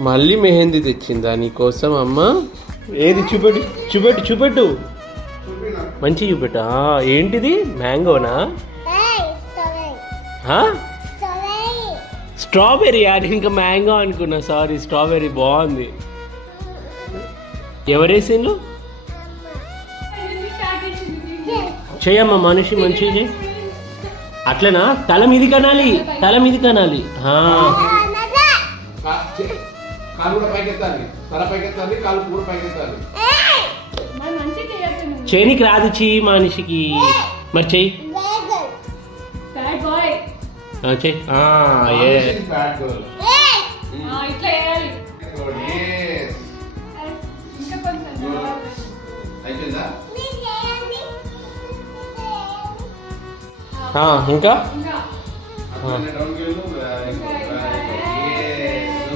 మళ్ళీ మెహందీ తెచ్చిందా నీకోసం అమ్మ? ఏది చూపెట్టు చూపెట్టు చూపెట్టు, మంచి చూపెట్టు. ఏంటిది, మ్యాంగోనా? స్ట్రాబెర్రీ. అది ఇంకా మ్యాంగో అనుకున్నా, సారీ. స్ట్రాబెర్రీ బాగుంది. ఎవరేసిండ్రు? చేయమ్మా మనిషి మంచిగా చేయి. అట్లనా? తల మీది కనాలి, తల మీది కనాలి. చేయనికి రాదు చీ మనిషికి. మరి చెయ్యి చెయ్యి. ఇంకా